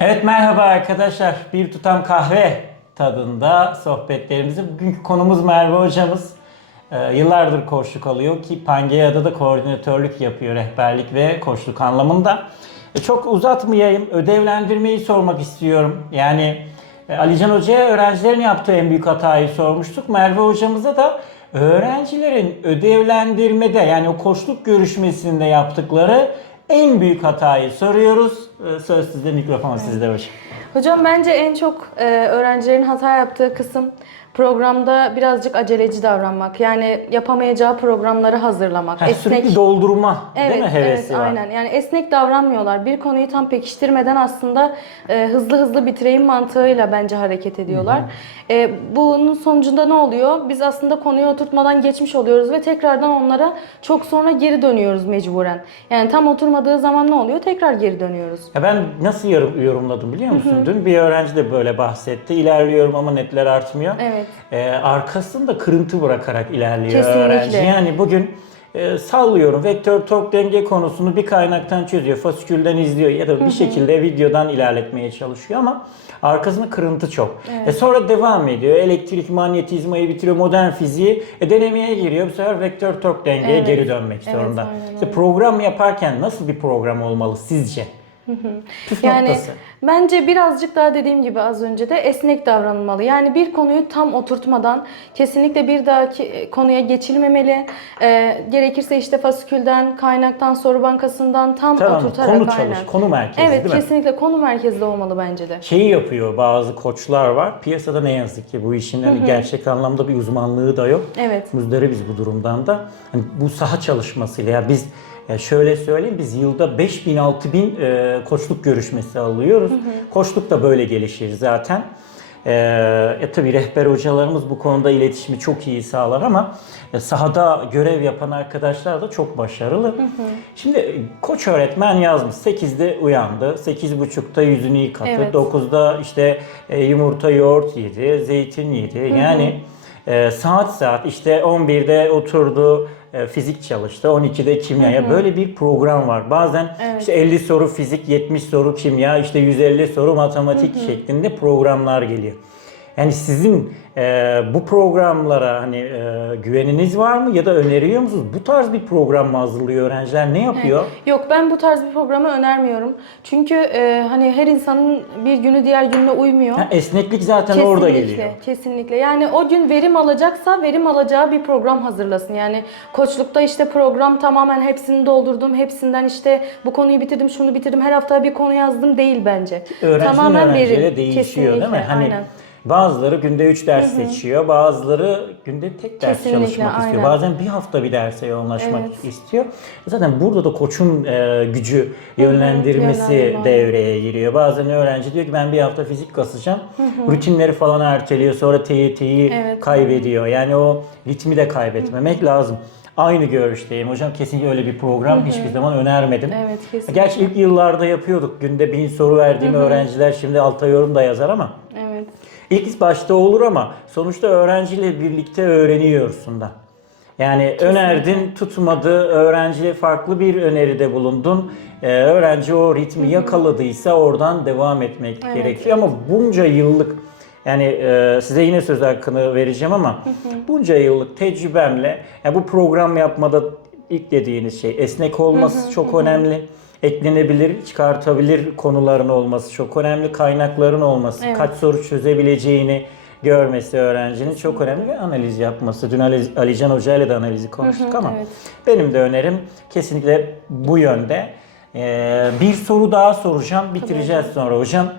Evet merhaba arkadaşlar. Bir tutam kahve tadında sohbetlerimizi. Bugünkü konumuz Merve hocamız. Ee, yıllardır koçluk alıyor ki Pangea'da da koordinatörlük yapıyor rehberlik ve koçluk anlamında. E, çok uzatmayayım. Ödevlendirmeyi sormak istiyorum. Yani e, Alican Hoca'ya öğrencilerin yaptığı en büyük hatayı sormuştuk. Merve hocamıza da öğrencilerin ödevlendirmede yani o koçluk görüşmesinde yaptıkları en büyük hatayı soruyoruz. Ee, Söz sizde, mikrofon sizde hocam. Hocam bence en çok e, öğrencilerin hata yaptığı kısım programda birazcık aceleci davranmak. Yani yapamayacağı programları hazırlamak. Ha, sürekli doldurma Evet, değil mi hevesi evet var? aynen. Yani esnek davranmıyorlar. Bir konuyu tam pekiştirmeden aslında e, hızlı hızlı bitireyim mantığıyla bence hareket ediyorlar. E, bunun sonucunda ne oluyor? Biz aslında konuyu oturtmadan geçmiş oluyoruz ve tekrardan onlara çok sonra geri dönüyoruz mecburen. Yani tam oturmadığı zaman ne oluyor? Tekrar geri dönüyoruz. Ya ben nasıl yorum- yorumladım biliyor musun? Dün bir öğrenci de böyle bahsetti. İlerliyorum ama netler artmıyor. Evet. Ee, arkasında kırıntı bırakarak ilerliyor Kesinlikle. öğrenci. Yani bugün e, sallıyorum vektör tok denge konusunu bir kaynaktan çözüyor. Fasikülden izliyor ya da bir şekilde videodan ilerletmeye çalışıyor ama arkasında kırıntı çok. E sonra devam ediyor. Elektrik, manyetizmayı bitiriyor, modern fiziği. E denemeye giriyor. Bu sefer vektör tok dengeye Evet. geri dönmek Evet, zorunda. aynen İşte program yaparken nasıl bir program olmalı sizce? Püf Yani noktası. bence birazcık daha dediğim gibi az önce de esnek davranılmalı. Yani bir konuyu tam oturtmadan kesinlikle bir dahaki e, konuya geçilmemeli. Ee, gerekirse işte fasikülden, kaynaktan, soru bankasından tam Tamam, oturtarak konu çalış, aynen. konu merkezi Evet, değil mi? kesinlikle konu merkezde olmalı bence de. Şeyi yapıyor bazı koçlar var. Piyasada ne yazık ki bu işin hani gerçek anlamda bir uzmanlığı da yok. Evet. Muzdaribiz bu durumdan da. Hani bu saha çalışmasıyla ya biz ya şöyle söyleyeyim biz yılda 5000 6000 e, koçluk görüşmesi alıyoruz. Koçluk da böyle gelişir zaten. E, e tabii rehber hocalarımız bu konuda iletişimi çok iyi sağlar ama e, sahada görev yapan arkadaşlar da çok başarılı. Şimdi e, koç öğretmen yazmış 8'de uyandı, 8.30'da yüzünü yıkadı, Evet. 9'da işte e, yumurta yoğurt yedi, zeytin yedi. Yani e, saat saat işte 11'de oturdu fizik çalıştı, 12'de kimyaya böyle bir program var. Bazen Evet. işte 50 soru fizik, 70 soru kimya, işte 150 soru matematik şeklinde programlar geliyor. Yani sizin e, bu programlara hani e, güveniniz var mı ya da öneriyor musunuz? Bu tarz bir program mı hazırlıyor öğrenciler? Ne yapıyor? Yok ben bu tarz bir programı önermiyorum. Çünkü e, hani her insanın bir günü diğer gününe uymuyor. Ha, esneklik zaten orada geliyor. Kesinlikle. Yani o gün verim alacaksa verim alacağı bir program hazırlasın. Yani koçlukta işte program tamamen hepsini doldurdum. Hepsinden işte bu konuyu bitirdim, şunu bitirdim. Her hafta bir konu yazdım değil bence. Öğrencinin öğrenciyle değişiyor değil mi? Kesinlikle, Hani aynen. Bazıları günde 3 ders seçiyor, bazıları günde tek ders Kesinlikle, çalışmak istiyor. aynen. Bazen bir hafta bir derse yoğunlaşmak Evet. istiyor. Zaten burada da koçun e, gücü yönlendirmesi yönlendirme, devreye giriyor. Bazen öğrenci diyor ki ben bir hafta fizik kasacağım. Rutinleri falan erteliyor. Sonra TYT'yi Evet. kaybediyor. Yani o ritmi de kaybetmemek lazım. Aynı görüşteyim. Hocam kesinlikle öyle bir program hiçbir zaman önermedim. Evet, kesinlikle. Gerçi ilk yıllarda yapıyorduk. Günde bin soru verdiğim öğrenciler şimdi alta yorum da yazar ama. Evet. İlk başta olur ama sonuçta öğrenciyle birlikte öğreniyorsun da. Yani önerdin, tutmadı, öğrenciye farklı bir öneride bulundun. Ee, öğrenci o ritmi yakaladıysa oradan devam etmek Evet, gerekiyor. Ama bunca yıllık, yani e, size yine söz hakkını vereceğim ama bunca yıllık tecrübemle yani bu program yapmada ilk dediğiniz şey esnek olması çok önemli. Eklenebilir, çıkartabilir konuların olması çok önemli. Kaynakların olması, Evet. kaç soru çözebileceğini görmesi öğrencinin çok önemli ve analiz yapması. Dün Ali, Alican Hoca ile de analizi konuştuk ama evet. benim de önerim kesinlikle bu yönde. Ee, bir soru daha soracağım, bitireceğiz sonra hocam.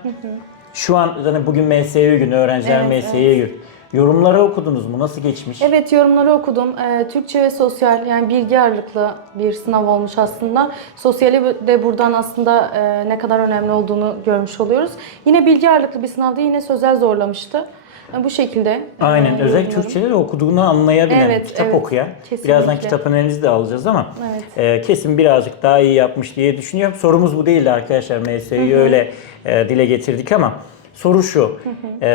Şu an zaten bugün MSÜ günü, öğrenciler Evet, MSÜ günü. Yorumları okudunuz mu? Nasıl geçmiş? Evet yorumları okudum. Ee, Türkçe ve sosyal yani bilgi ağırlıklı bir sınav olmuş aslında. Sosyali de buradan aslında e, ne kadar önemli olduğunu görmüş oluyoruz. Yine bilgi ağırlıklı bir sınavda yine sözel zorlamıştı. E, Bu şekilde. e, Aynen. Özellikle. Türkçeleri okuduğunu anlayabilen, Evet, kitap evet. okuyan. Kesinlikle. Birazdan kitap önerinizi de alacağız ama Evet. e, kesin birazcık daha iyi yapmış diye düşünüyorum. Sorumuz bu değildi arkadaşlar. MSÜ'yü öyle e, dile getirdik ama soru şu. e,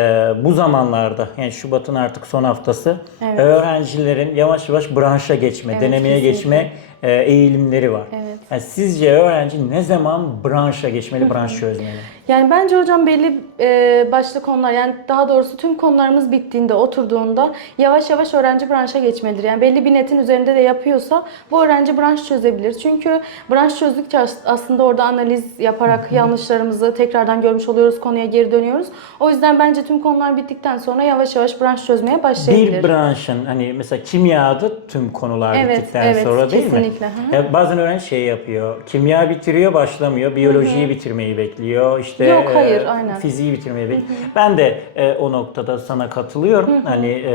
bu zamanlarda yani Şubat'ın artık son haftası Evet. öğrencilerin yavaş yavaş branşa geçme, Evet, denemeye kesinlikle. geçme e, eğilimleri var. Evet. Yani sizce öğrenci ne zaman branşa geçmeli, branş çözmeli? Yani bence hocam belli e, başlı konular yani daha doğrusu tüm konularımız bittiğinde oturduğunda yavaş yavaş öğrenci branşa geçmelidir. Yani belli bir netin üzerinde de yapıyorsa bu öğrenci branş çözebilir. Çünkü branş çözdükçe as- aslında orada analiz yaparak yanlışlarımızı tekrardan görmüş oluyoruz. Konuya geri dönüyoruz. O yüzden bence tüm konular bittikten sonra yavaş yavaş branş çözmeye başlayabilir. Bir branşın hani mesela kimyada tüm konular Evet, bittikten evet, sonra değil mi? kesinlikle, hı hı. Ya bazen öğrenci şey yapıyor. Kimya bitiriyor, başlamıyor. Biyolojiyi bitirmeyi bekliyor. İşte Yok, hayır, e, aynen. fiziği bitirmeyi bekliyor. Ben de e, o noktada sana katılıyorum. Hani e,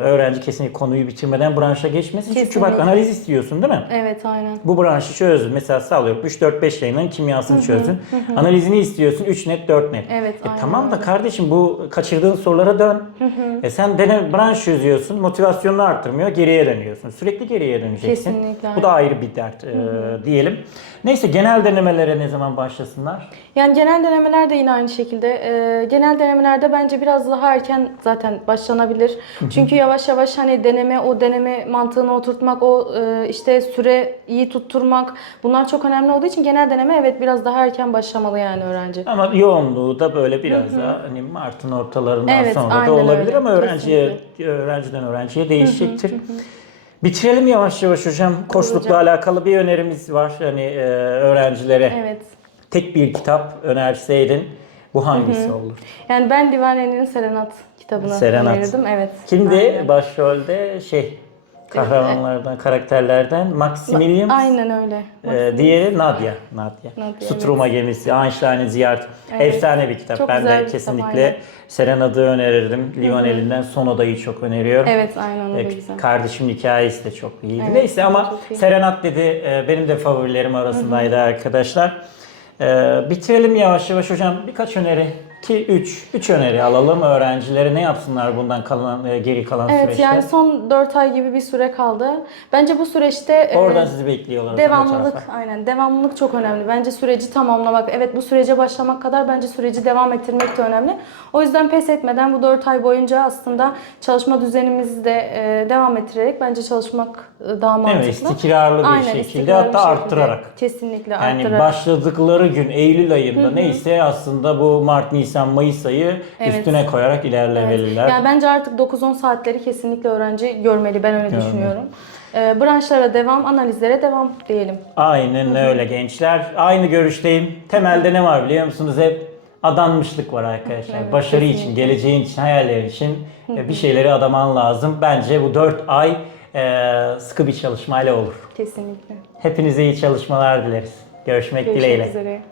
öğrenci kesinlikle konuyu bitirmeden branşa geçmesin. Çünkü bak Kesinlikle. analiz istiyorsun değil mi? Evet aynen. Bu branşı çözdün. Mesela sağlıyorum 3 4 5 yayınların kimyasını çözdün. Analizini istiyorsun 3 net 4 net. Evet, E, aynen tamam da kardeşim bu kaçırdığın sorulara dön. E sen dene branş çözüyorsun. Motivasyonunu arttırmıyor. Geriye dönüyorsun. Sürekli geriye döneceksin. Kesinlikle, Bu da ayrı bir dert e, diyelim. Neyse genel denemelere ne zaman başlasınlar? Yani genel denemeler de yine aynı şekilde. Ee, genel denemelerde bence biraz daha erken zaten başlanabilir. Çünkü yavaş yavaş hani deneme, o deneme mantığını oturtmak, o e, işte süreyi tutturmak bunlar çok önemli olduğu için genel deneme evet biraz daha erken başlamalı yani öğrenci. Ama yoğunluğu da böyle biraz daha hani Mart'ın ortalarından Evet, sonra da olabilir öyle. ama öğrenciye öğrenciden öğrenciye değişecektir. Bitirelim yavaş yavaş hocam. Koçlukla hocam. alakalı bir önerimiz var hani e, öğrencilere. Evet. Tek bir kitap önerseydin bu hangisi olur? Yani ben Divaniye'nin Serenat kitabını Serenat. önerirdim. Evet. Kimdi Aynen. başrolde şey kahramanlardan, karakterlerden Maximilian, Aynen öyle. e, diğeri Nadia. Nadia. Nadia, Struma gemisi, Einstein'ı ziyaret. Evet. Efsane bir kitap. Çok ben de kitap, kesinlikle aynen. Serenad'ı önerirdim. Lionel'inden Son Oda'yı çok öneriyorum. Evet aynen o da E, güzel. Kardeşimin hikayesi de çok iyiydi. Evet, Neyse ama iyi. Serenat dedi e, benim de favorilerim arasındaydı arkadaşlar. E, bitirelim yavaş yavaş hocam. Birkaç öneri. 2 3 3 öneri alalım öğrencilere ne yapsınlar bundan kalan e, geri kalan Evet süreçte. yani son 4 ay gibi bir süre kaldı. Bence bu süreçte e, Oradan sizi bekliyorlar. Devamlılık aynen devamlılık çok önemli. Bence süreci tamamlamak, evet bu sürece başlamak kadar bence süreci devam ettirmek de önemli. O yüzden pes etmeden bu 4 ay boyunca aslında çalışma düzenimizi de e, devam ettirerek bence çalışmak e, daha mantıklı. Evet, istikrarlı bir Aynen, şekilde istikrarlı hatta bir şekilde. arttırarak. Kesinlikle Yani arttırarak. başladıkları gün Eylül ayında neyse aslında bu Mart, Nisan, Mayıs ayı Evet. üstüne koyarak ilerlemeliler. Yani bence artık 9-10 saatleri kesinlikle öğrenci görmeli. Ben öyle Görmeli. düşünüyorum. E, branşlara devam, analizlere devam diyelim. Aynen öyle gençler. Aynı görüşteyim. Temelde ne var biliyor musunuz? Hep adanmışlık var arkadaşlar. Evet, Başarı için, kesinlikle. geleceğin için, hayaller için e, bir şeyleri adaman lazım. Bence bu 4 ay e, sıkı bir çalışmayla olur. Kesinlikle. Hepinize iyi çalışmalar dileriz. Görüşmek Görüşmek dileğiyle. üzere.